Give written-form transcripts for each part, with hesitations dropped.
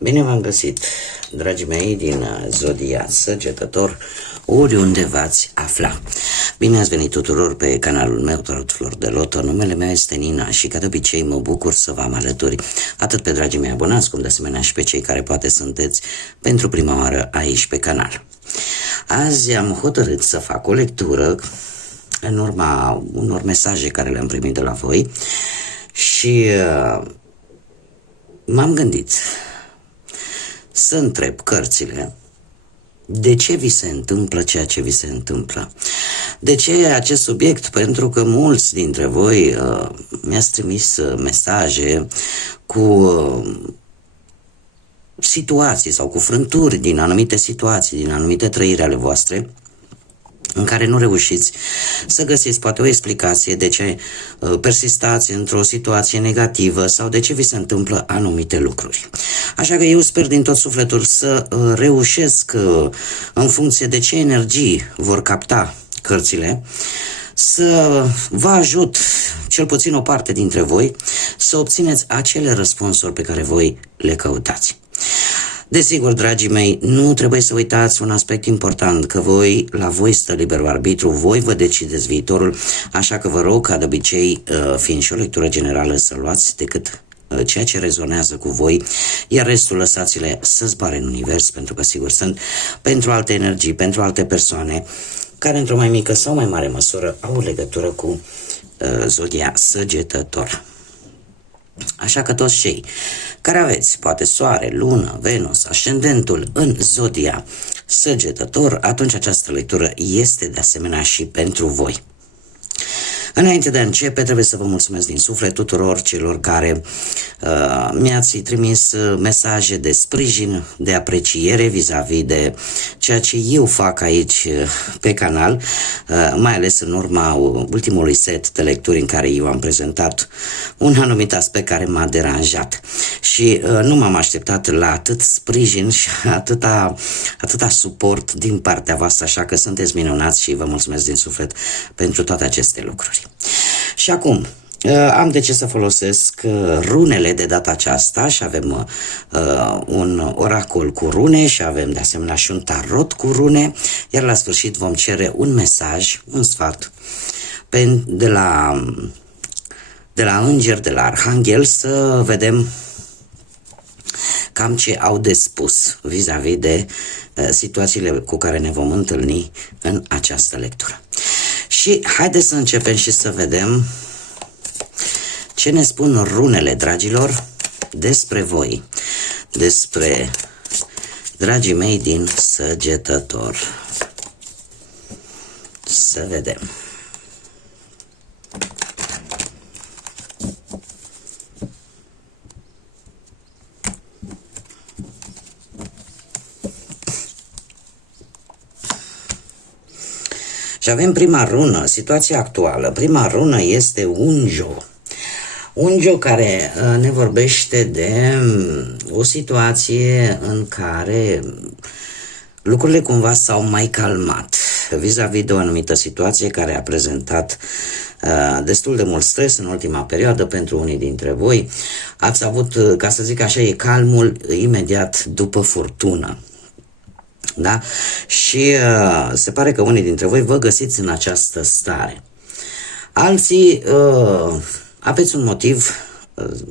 Bine v-am găsit, dragii mei din Zodia Săgetător, oriunde v-ați afla. Bine ați venit tuturor pe canalul meu, Tarot Flor de Loto. Numele meu este Nina și ca de obicei mă bucur să vă am alături, atât pe dragii mei abonați, cum de asemenea și pe cei care poate sunteți pentru prima oară aici pe canal. Azi am hotărât să fac o lectură în urma unor mesaje care le-am primit de la voi și m-am gândit să întreb cărțile de ce vi se întâmplă ceea ce vi se întâmplă. De ce acest subiect? Pentru că mulți dintre voi mi-ați trimis mesaje cu situații sau cu frânturi din anumite situații, din anumite trăiri ale voastre, în care nu reușiți să găsiți poate o explicație de ce persistați într-o situație negativă sau de ce vi se întâmplă anumite lucruri. Așa că eu sper din tot sufletul să reușesc, în funcție de ce energii vor capta cărțile, să vă ajut, cel puțin o parte dintre voi, să obțineți acele răspunsuri pe care voi le căutați. Desigur, dragii mei, nu trebuie să uitați un aspect important, că la voi stă liberul arbitru, voi vă decideți viitorul, așa că vă rog, ca de obicei, fiind și o lectură generală, să luați decât ceea ce rezonează cu voi, iar restul lăsați-le să zboare în univers, pentru că sigur sunt pentru alte energii, pentru alte persoane, care într-o mai mică sau mai mare măsură au o legătură cu Zodia Săgetător. Așa că toți cei care aveți, poate Soare, Lună, Venus, Ascendentul în Zodia Săgetător, atunci această lectură este de asemenea și pentru voi. Înainte de a începe, trebuie să vă mulțumesc din suflet tuturor celor care mi-ați trimis mesaje de sprijin, de apreciere vis-a-vis de ceea ce eu fac aici pe canal, mai ales în urma ultimului set de lecturi în care eu am prezentat un anumit aspect care m-a deranjat. Și nu m-am așteptat la atât sprijin și atâta suport din partea voastră, așa că sunteți minunați și vă mulțumesc din suflet pentru toate aceste lucruri. Și acum am de ce să folosesc runele de data aceasta și avem un oracol cu rune și avem de asemenea și un tarot cu rune, iar la sfârșit vom cere un mesaj, un sfat de la înger, de la arhanghel, să vedem cam ce au de spus vis-a-vis de situațiile cu care ne vom întâlni în această lectură. Și haideți să începem și să vedem ce ne spun runele, dragilor, despre voi, despre dragii mei din Săgetător. Să vedem. Și avem prima rună, situația actuală. Prima rună este Unjo. Unjo care ne vorbește de o situație în care lucrurile cumva s-au mai calmat vis-a-vis de o anumită situație care a prezentat destul de mult stres în ultima perioadă pentru unii dintre voi. Ați avut, ca să zic așa, e calmul imediat după furtună. Da? Și se pare că unii dintre voi vă găsiți în această stare. Alții aveți un motiv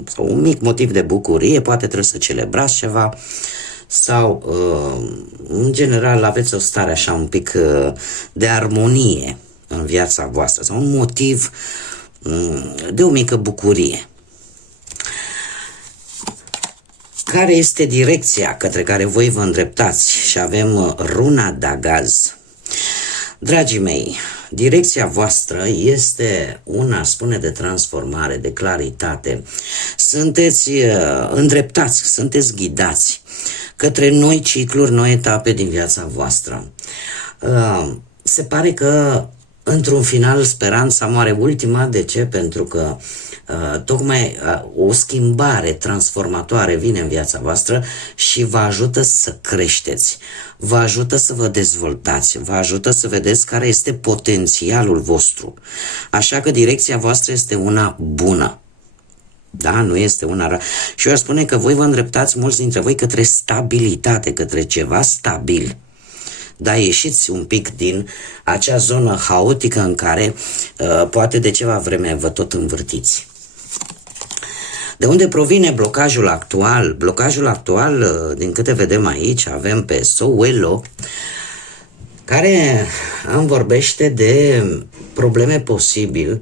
sau un mic motiv de bucurie, poate trebuie să celebrați ceva sau în general aveți o stare așa un pic de armonie în viața voastră sau un motiv de o mică bucurie. Care este direcția către care voi vă îndreptați? Și avem runa Dagaz. Dragii mei, direcția voastră este una, spune, de transformare, de claritate. Sunteți îndreptați, sunteți ghidați către noi cicluri, noi etape din viața voastră. Se pare că într-un final speranța moare ultima. De ce? Pentru că tocmai o schimbare transformatoare vine în viața voastră și vă ajută să creșteți, vă ajută să vă dezvoltați, vă ajută să vedeți care este potențialul vostru. Așa că direcția voastră este una bună. Da, nu este una. Și eu aș spune că voi vă îndreptați, mulți dintre voi, către stabilitate, către ceva stabil. Da, ieșiți un pic din acea zonă haotică în care poate de ceva vreme vă tot învârtiți. De unde provine blocajul actual? Blocajul actual, din câte vedem aici, avem pe Soulelo, care îmi vorbește de probleme posibil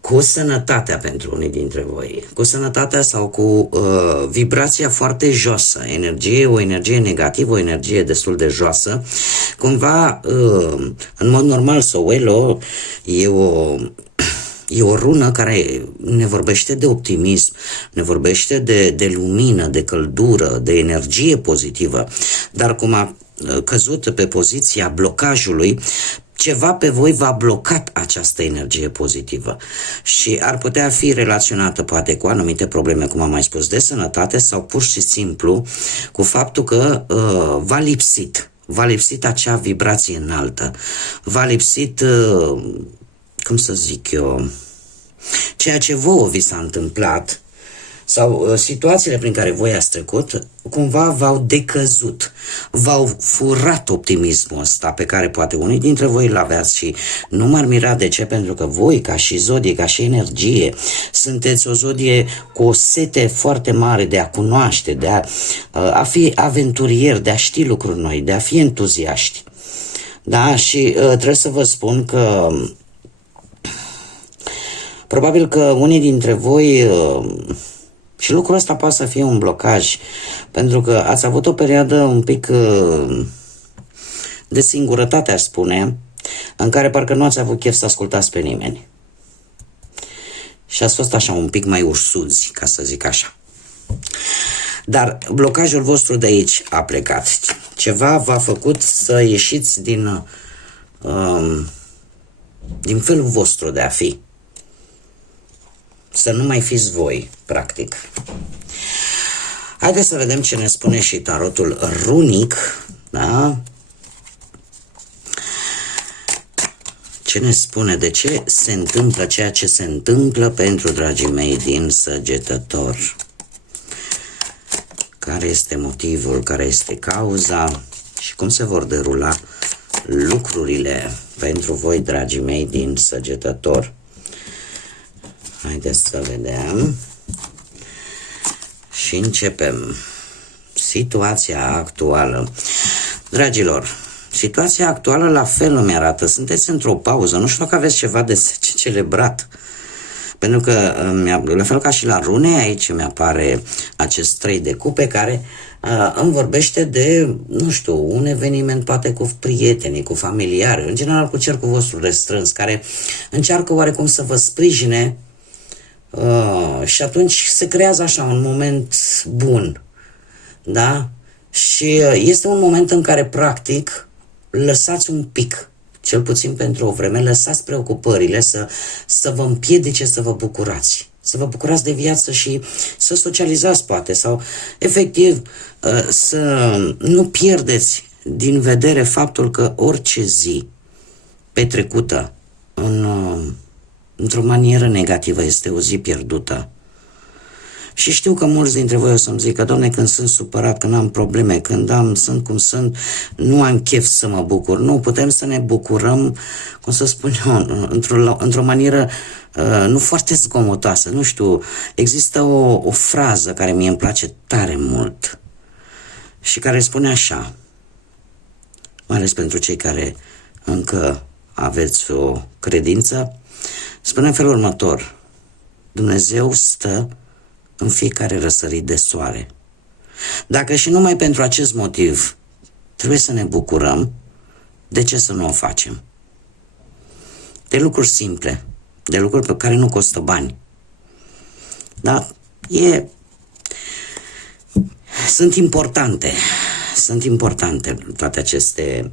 cu sănătatea pentru unii dintre voi, cu sănătatea sau cu vibrația foarte joasă, o energie negativă, o energie destul de joasă. Cumva, în mod normal, Soulelo e o rună care ne vorbește de optimism, ne vorbește de lumină, de căldură, de energie pozitivă, dar cum a căzut pe poziția blocajului, ceva pe voi v-a blocat această energie pozitivă și ar putea fi relaționată poate cu anumite probleme, cum am mai spus, de sănătate sau pur și simplu cu faptul că v-a lipsit acea vibrație înaltă, v-a lipsit, cum să zic eu, ceea ce vouă vi s-a întâmplat sau situațiile prin care voi ați trecut, cumva v-au decăzut, v-au furat optimismul ăsta pe care poate unii dintre voi îl aveați și nu m-ar mira de ce, pentru că voi, ca și zodie, ca și energie, sunteți o zodie cu o sete foarte mare de a cunoaște, de a fi aventurieri, de a ști lucruri noi, de a fi entuziaști. Da, și trebuie să vă spun că probabil că unii dintre voi, și lucrul ăsta poate să fie un blocaj, pentru că ați avut o perioadă un pic de singurătate, aș spune, în care parcă nu ați avut chef să ascultați pe nimeni. Și ați fost așa un pic mai ursuzi, ca să zic așa. Dar blocajul vostru de aici a plecat. Ceva v-a făcut să ieșiți din felul vostru de a fi. Să nu mai fiți voi, practic. Haideți să vedem ce ne spune și tarotul runic, da? Ce ne spune, de ce se întâmplă ceea ce se întâmplă pentru dragii mei din Săgetător? Care este motivul, care este cauza și cum se vor derula lucrurile pentru voi, dragii mei din Săgetător? Haideți să vedem și începem. Situația actuală. Dragilor, situația actuală la fel îmi arată. Sunteți într-o pauză, nu știu dacă aveți ceva de celebrat. Pentru că, la fel ca și la rune, aici mi apare acest 3 de cupe care îmi vorbește de, nu știu, un eveniment poate cu prietenii, cu familiari, în general cu cercul vostru restrâns, care încearcă oarecum să vă sprijine. Și atunci se creează așa un moment bun, da? Și este un moment în care practic lăsați un pic, cel puțin pentru o vreme, lăsați preocupările să vă împiedice să vă bucurați. Să vă bucurați de viață și să socializați poate sau efectiv să nu pierdeți din vedere faptul că orice zi petrecută într-o manieră negativă este o zi pierdută. Și știu că mulți dintre voi o să-mi zică, Doamne, când sunt supărat, când am probleme, când sunt cum sunt, nu am chef să mă bucur. Nu, putem să ne bucurăm, cum să spun eu, într-o manieră nu foarte zgomotoasă. Nu știu, există o frază care mie îmi place tare mult și care spune așa, mai ales pentru cei care încă aveți o credință, spune în felul următor: Dumnezeu stă în fiecare răsărit de soare. Dacă și numai pentru acest motiv trebuie să ne bucurăm, de ce să nu o facem? De lucruri simple, de lucruri pe care nu costă bani. Da? Sunt importante toate aceste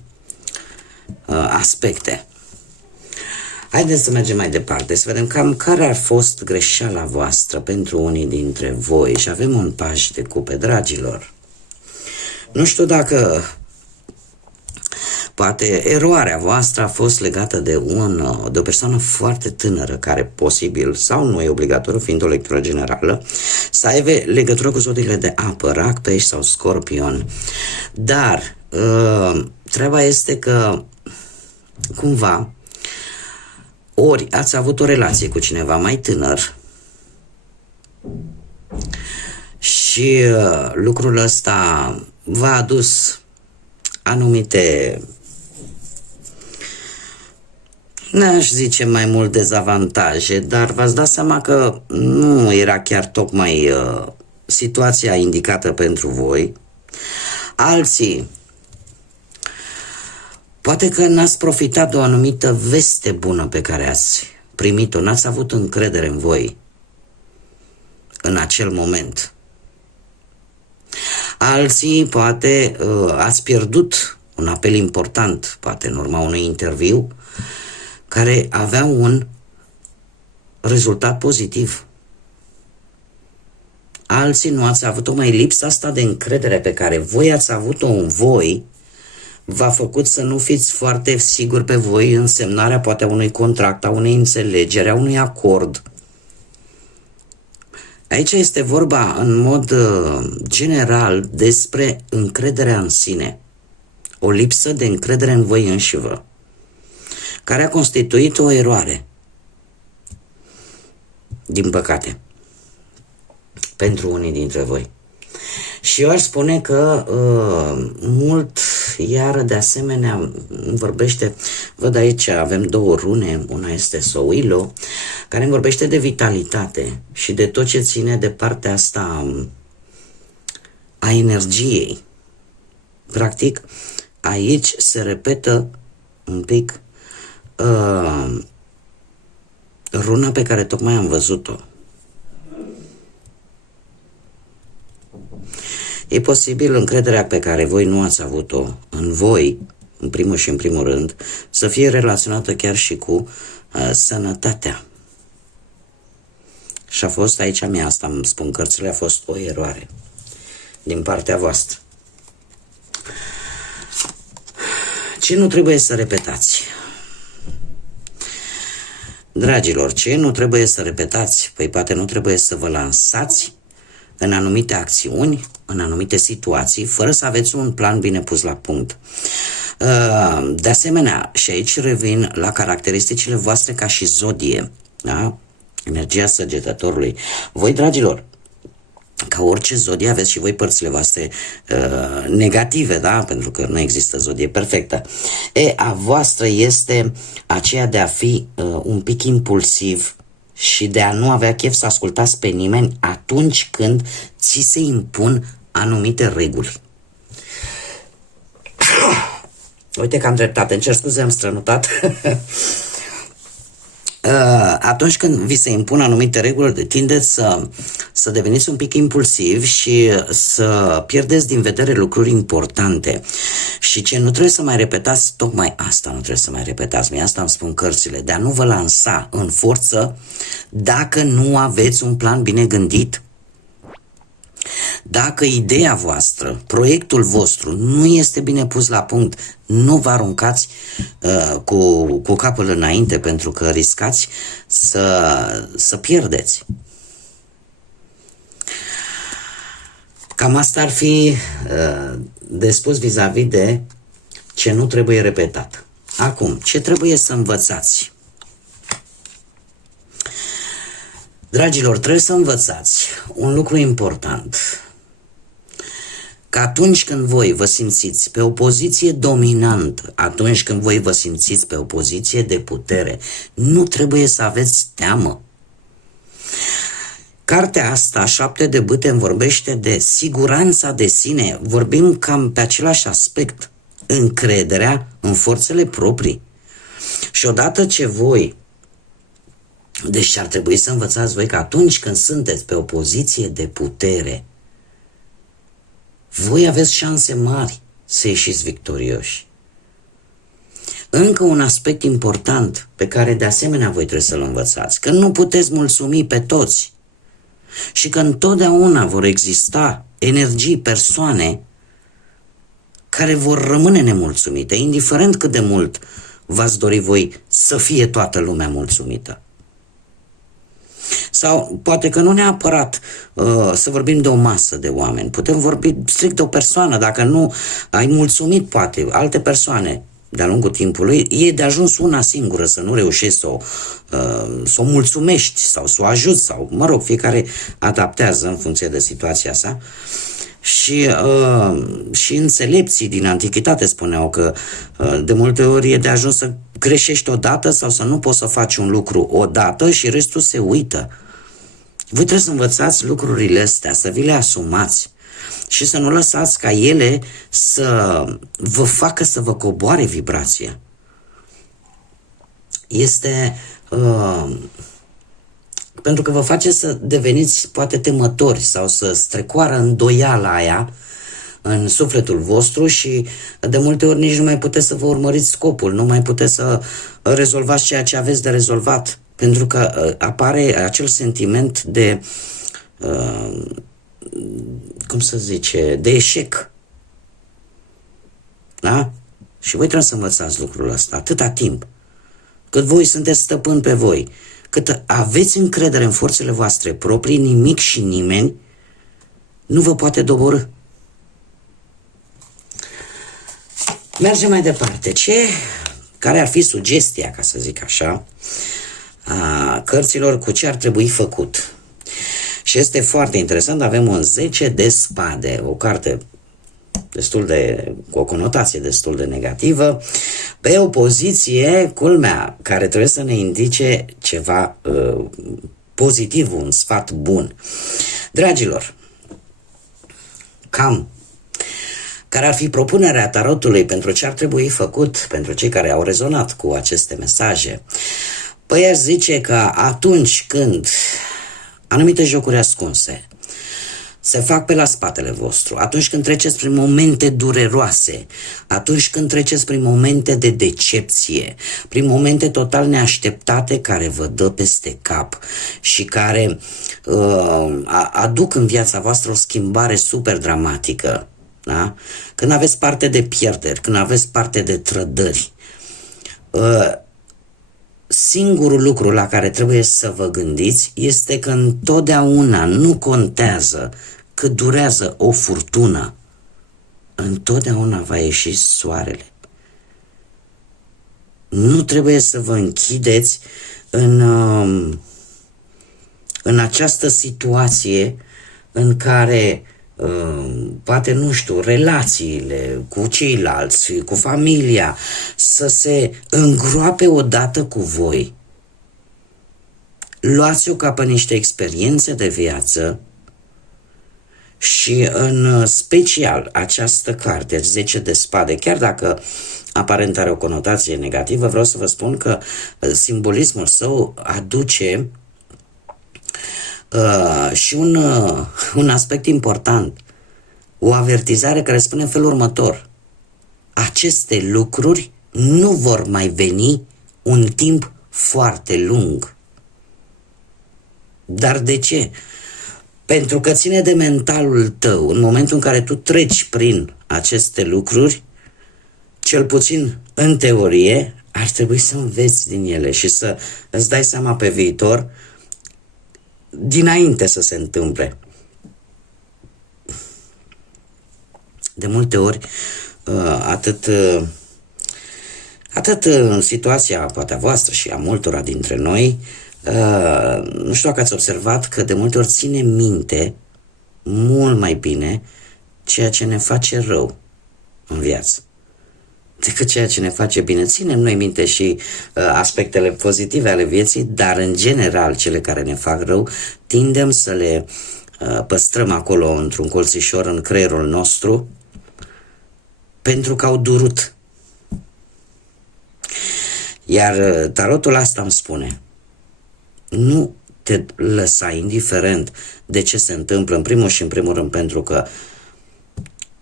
aspecte. Haideți să mergem mai departe, să vedem cam care ar fost greșeala voastră pentru unii dintre voi. Și avem un paș de cupe, dragilor. Nu știu dacă Poate eroarea voastră a fost legată de o persoană foarte tânără, care posibil, sau nu e obligatoriu, fiind o lectură generală, să aibă legătură cu zodiile de apă, rac, pești sau scorpion. Dar treaba este că cumva ori ați avut o relație cu cineva mai tânăr și lucrul ăsta v-a adus anumite, n-aș zice mai mult dezavantaje, dar v-ați dat seama că nu era chiar tocmai situația indicată pentru voi. Alții, poate că n-ați profitat de o anumită veste bună pe care ați primit-o, n-ați avut încredere în voi în acel moment. Alții, poate, ați pierdut un apel important, poate în urma unui interviu, care avea un rezultat pozitiv. Alții nu ați avut-o, mai lipsa asta de încredere pe care voi ați avut-o în voi v-a făcut să nu fiți foarte siguri pe voi în semnarea poate a unui contract, a unei înțelegeri, a unui acord. Aici este vorba în mod general despre încrederea în sine. O lipsă de încredere în voi înșivă, care a constituit o eroare, din păcate, pentru unii dintre voi. Și eu aș spune că mult, iar de asemenea vorbește, văd aici avem două rune, una este Soilo, care îmi vorbește de vitalitate și de tot ce ține de partea asta a energiei. Practic, aici se repetă un pic runa pe care tocmai am văzut-o. E posibil încrederea pe care voi nu ați avut-o în voi, în primul și în primul rând, să fie relaționată chiar și cu sănătatea. Și a fost aici asta îmi spun cărțile, a fost o eroare din partea voastră. Ce nu trebuie să repetați? Dragilor, ce nu trebuie să repetați? Păi poate nu trebuie să vă lansați în anumite acțiuni, în anumite situații, fără să aveți un plan bine pus la punct. De asemenea, și aici revin la caracteristicile voastre ca și zodie, da? Energia Săgetătorului. Voi, dragilor, ca orice zodie, aveți și voi părțile voastre negative, da? Pentru că nu există zodie perfectă. A voastră este aceea de a fi un pic impulsiv și de a nu avea chef să ascultați pe nimeni atunci când ți se impun anumite reguli. Uite că am dreptate, îmi cer scuze, am strănutat. Atunci când vi se impun anumite reguli, tindeți să deveniți un pic impulsivi și să pierdeți din vedere lucruri importante. Și ce nu trebuie să mai repetați, tocmai asta nu trebuie să mai repetați, mie asta îmi spun cărțile, de a nu vă lansa în forță dacă nu aveți un plan bine gândit. Dacă ideea voastră, proiectul vostru nu este bine pus la punct, nu vă aruncați cu capul înainte, pentru că riscați să pierdeți. Cam asta ar fi de spus vis-a-vis de ce nu trebuie repetat. Acum, ce trebuie să învățați? Dragilor, trebuie să învățați un lucru important. Că atunci când voi vă simțiți pe o poziție dominantă, atunci când voi vă simțiți pe o poziție de putere, nu trebuie să aveți teamă. Cartea asta, 7 de bâte, îmi vorbește de siguranța de sine. Vorbim cam pe același aspect. Încrederea în forțele proprii. Și odată ce voi, deci ar trebui să învățați voi că atunci când sunteți pe o poziție de putere, voi aveți șanse mari să ieșiți victorioși. Încă un aspect important pe care de asemenea voi trebuie să-l învățați, că nu puteți mulțumi pe toți și că întotdeauna vor exista energii, persoane care vor rămâne nemulțumite, indiferent cât de mult v-ați dori voi să fie toată lumea mulțumită. Sau poate că nu neapărat să vorbim de o masă de oameni, putem vorbi strict de o persoană, dacă nu ai mulțumit poate alte persoane de-a lungul timpului, e de ajuns una singură să nu reușești să o mulțumești sau să o ajuți sau, mă rog, fiecare adaptează în funcție de situația sa. Și înțelepții din antichitate spuneau că de multe ori e de ajuns să greșești odată sau să nu poți să faci un lucru odată și restul se uită. Voi trebuie să învățați lucrurile astea, să vi le asumați și să nu lăsați ca ele să vă facă să vă coboare vibrația. Este pentru că vă face să deveniți poate temători sau să strecoară îndoiala aia în sufletul vostru și de multe ori nici nu mai puteți să vă urmăriți scopul, nu mai puteți să rezolvați ceea ce aveți de rezolvat, pentru că apare acel sentiment de cum să zice, de eșec. Da? Și voi trebuie să învățați lucrul ăsta atâta timp cât voi sunteți stăpâni pe voi, cât aveți încredere în forțele voastre proprii, nimic și nimeni nu vă poate doborî. Mergem mai departe. Care ar fi sugestia, ca să zic așa, a cărților cu ce ar trebui făcut? Și este foarte interesant, avem un 10 de spade, o carte cu o conotație destul de negativă, pe o poziție, culmea, care trebuie să ne indice ceva pozitiv, un sfat bun. Dragilor, care ar fi propunerea tarotului pentru ce ar trebui făcut pentru cei care au rezonat cu aceste mesaje? Păi aș zice că atunci când anumite jocuri ascunse se fac pe la spatele vostru, atunci când treceți prin momente dureroase, atunci când treceți prin momente de decepție, prin momente total neașteptate care vă dă peste cap și care aduc în viața voastră o schimbare super dramatică, da? Când aveți parte de pierderi, când aveți parte de trădări, singurul lucru la care trebuie să vă gândiți este că întotdeauna nu contează cât durează o furtună, întotdeauna va ieși soarele. Nu trebuie să vă închideți în această situație în care poate, nu știu, relațiile cu ceilalți, cu familia, să se îngroape odată cu voi. Luați-o ca pe niște experiențe de viață și în special această carte, 10 de spade, chiar dacă aparent are o conotație negativă, vreau să vă spun că simbolismul său aduce și un aspect important, o avertizare care spune în felul următor: aceste lucruri nu vor mai veni un timp foarte lung. Dar de ce? Pentru că ține de mentalul tău. În momentul în care tu treci prin aceste lucruri, cel puțin în teorie, ar trebui să înveți din ele și să îți dai seama pe viitor, dinainte să se întâmple. De multe ori, atât în situația poate a voastră și a multora dintre noi, nu știu dacă ați observat că de multe ori ține minte mult mai bine ceea ce ne face rău în viață decât ceea ce ne face bine. Ținem noi minte și aspectele pozitive ale vieții, dar în general cele care ne fac rău tindem să le păstrăm acolo într-un colțișor în creierul nostru pentru că au durut. Iar tarotul asta îmi spune: nu te lăsa indiferent de ce se întâmplă, în primul și în primul rând pentru că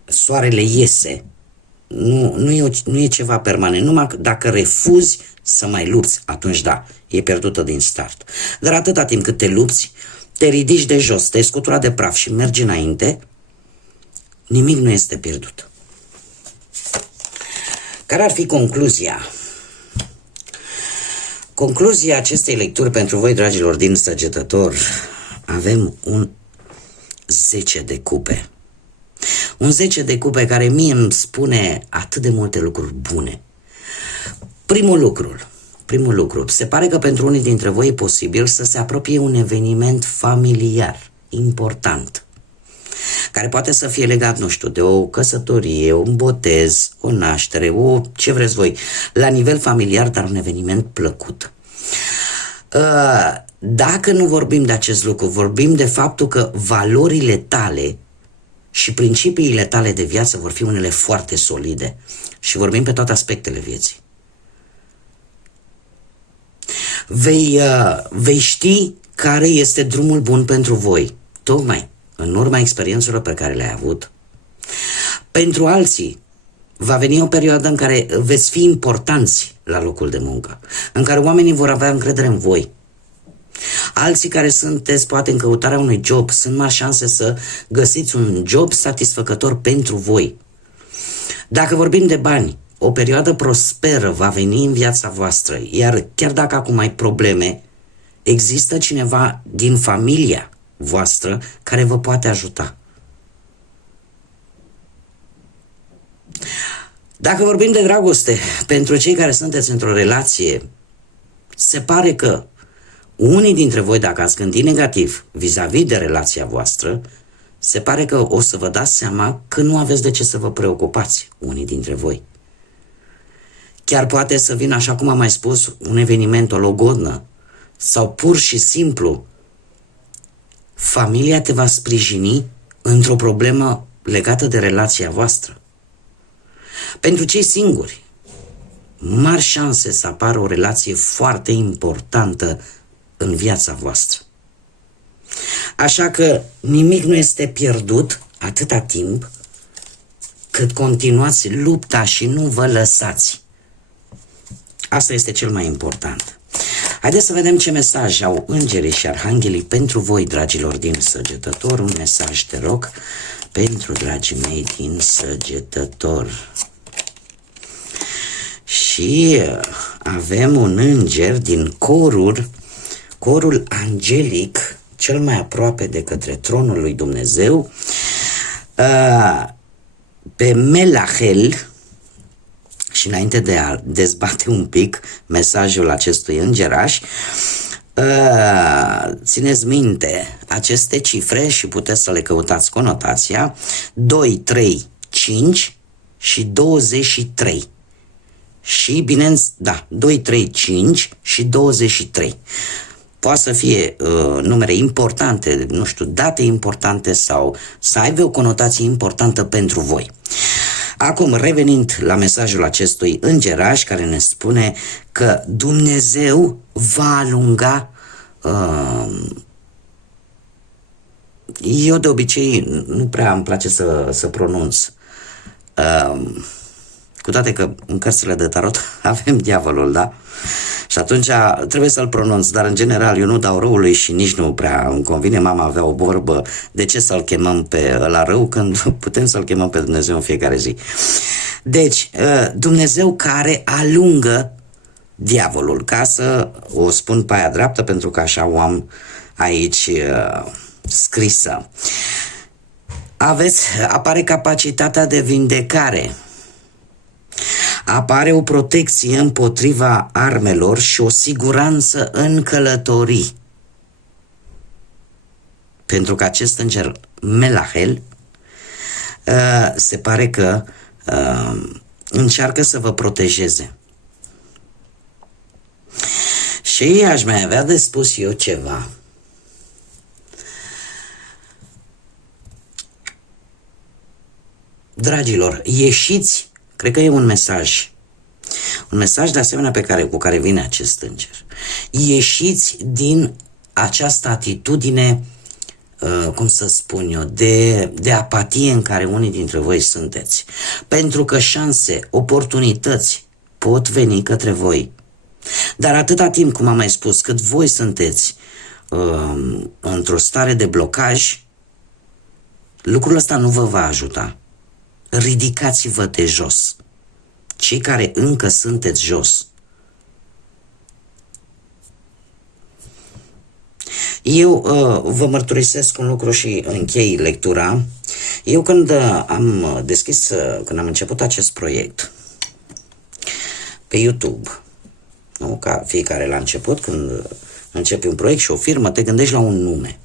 soarele iese. Nu e ceva permanent. Numai dacă refuzi să mai lupți, atunci da, e pierdută din start. Dar atâta timp cât te lupți, te ridici de jos, te scutura de praf și mergi înainte, nimic nu este pierdut. Care ar fi concluzia? Concluzia acestei lecturi pentru voi, dragilor din Săgetător, avem un 10 de cupe. Un 10 de cupe care mie îmi spune atât de multe lucruri bune. Primul lucru, se pare că pentru unii dintre voi e posibil să se apropie un eveniment familiar, important, care poate să fie legat, nu știu, de o căsătorie, un botez, o naștere, ce vreți voi, la nivel familiar, dar un eveniment plăcut. Dacă nu vorbim de acest lucru, vorbim de faptul că valorile tale și principiile tale de viață vor fi unele foarte solide și vorbim pe toate aspectele vieții. Vei ști care este drumul bun pentru voi, tocmai în urma experiențelor pe care le-ai avut. Pentru alții va veni o perioadă în care veți fi importanți la locul de muncă, în care oamenii vor avea încredere în voi. Alții care sunteți poate în căutarea unui job, sunt mari șanse să găsiți un job satisfăcător pentru voi. Dacă vorbim de bani, o perioadă prosperă va veni în viața voastră, iar chiar dacă acum ai probleme, există cineva din familia voastră care vă poate ajuta. Dacă vorbim de dragoste, pentru cei care sunteți într-o relație, se pare că unii dintre voi, dacă ați gândit negativ vis-a-vis de relația voastră, se pare că o să vă dați seama că nu aveți de ce să vă preocupați, unii dintre voi. Chiar poate să vină, așa cum am mai spus, un eveniment, o logodnă, sau pur și simplu familia te va sprijini într-o problemă legată de relația voastră. Pentru cei singuri, mari șanse să apară o relație foarte importantă în viața voastră. Așa că nimic nu este pierdut atâta timp cât continuați lupta și nu vă lăsați. Asta este cel mai important. Haideți să vedem ce mesaj au îngerii și arhanghelii pentru voi, dragilor din Săgetător. Un mesaj, te rog, pentru dragii mei din Săgetător. Și avem un înger din corul angelic, cel mai aproape de către tronul lui Dumnezeu, pe Melahel. Și înainte de a dezbate un pic mesajul acestui îngeraș, țineți minte aceste cifre și puteți să le căutați conotația: 2, 3, 5 și 23. Și bine, da, 2, 3, 5 și 23. Poate să fie numere importante, nu știu, date importante sau să aibă o conotație importantă pentru voi. Acum, revenind la mesajul acestui îngeraș care ne spune că Dumnezeu va alunga, eu de obicei nu prea îmi place să pronunț, cu toate că în cărțile de tarot avem diavolul, da? Și atunci trebuie să-l pronunț, dar în general eu nu dau răului și nici nu prea îmi convine. Mama avea o vorbă: de ce să-l chemăm pe ăla rău când putem să-l chemăm pe Dumnezeu în fiecare zi? Deci, Dumnezeu care alungă diavolul, ca să o spun pe aia dreaptă, pentru că așa o am aici scrisă. Apare capacitatea de vindecare. Apare o protecție împotriva armelor și o siguranță în călătorii. Pentru că acest înger Melahel se pare că încearcă să vă protejeze. Și aș mai avea de spus eu ceva. Dragilor, ieșiți. Cred că e un mesaj de asemenea cu care vine acest înger. Ieșiți din această atitudine, cum să spun eu, de apatie în care unii dintre voi sunteți. Pentru că șanse, oportunități pot veni către voi. Dar atâta timp, cum am mai spus, cât voi sunteți într-o stare de blocaj, lucrul ăsta nu vă va ajuta. Ridicați-vă de jos. cei care încă sunteți jos. Eu vă mărturisesc un lucru și închei lectura. Eu când am început acest proiect pe YouTube, nu ca fiecare la început, când începi un proiect și o firmă, te gândești la un nume.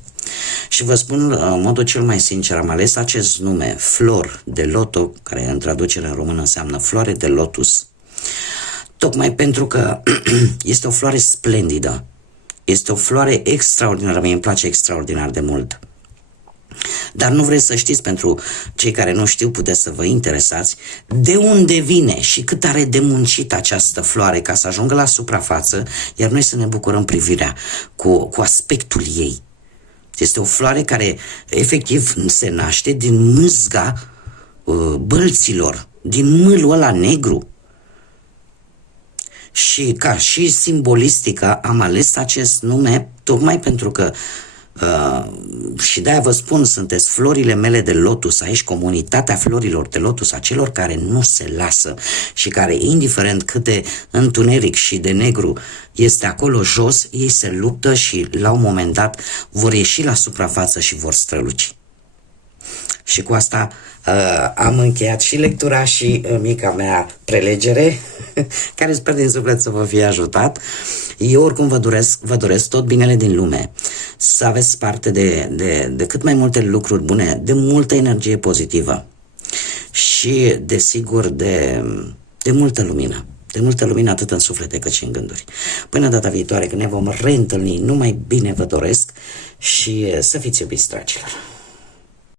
Și vă spun în modul cel mai sincer, am ales acest nume, Flor de Loto, care în traducere în română înseamnă floare de lotus, tocmai pentru că este o floare splendidă. Este o floare extraordinară, mie îmi place extraordinar de mult. Dar nu vreți să știți, pentru cei care nu știu, puteți să vă interesați de unde vine și cât are de muncit această floare ca să ajungă la suprafață, iar noi să ne bucurăm privirea cu aspectul ei. Este o floare care efectiv se naște din mâzga bălților, din mâlul ăla negru. Și ca și simbolistică am ales acest nume tocmai pentru că și de-aia vă spun, sunteți florile mele de lotus, aici comunitatea florilor de lotus, a celor care nu se lasă și care, indiferent cât de întuneric și de negru este acolo jos, ei se luptă și la un moment dat vor ieși la suprafață și vor străluci. Și cu asta am încheiat și lectura și mica mea prelegere, care sper din suflet să vă fie ajutat. Eu oricum vă doresc tot binele din lume, să aveți parte de cât mai multe lucruri bune, de multă energie pozitivă și, desigur, de multă lumină. De multă lumină atât în suflete cât și în gânduri. Până data viitoare, când ne vom reîntâlni, numai bine vă doresc și să fiți iubiți, dragilor!